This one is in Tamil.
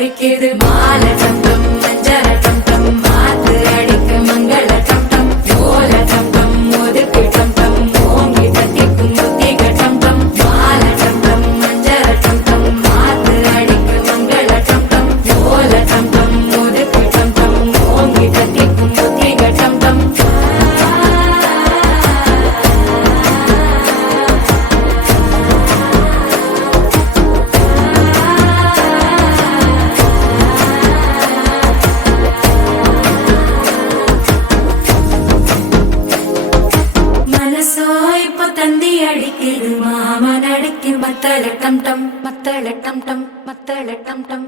தவிக்குது மால டம் டம் மஞ்சள டம் டம் மாத்து அடிக்க மங்கள டம் டம் ஓல டம் டம் ஒதுக்கு டம் டம் ஓங்கி தட்டிக்கும் முத்திக டம் டம் மால டம் டம் மஞ்சள டம் டம் மாத்து அடிக்க மங்கள டம் டம் ஓல டம் டம் ஒதுக்கு டம் டம் ஓங்கி தட்டிக்கும் முத்திக டம் டம் தந்தி அடிக்குது மாமன் அடிக்கு மத்தள டம் டம் மத்தள டம் டம் மத்தள டம் டம்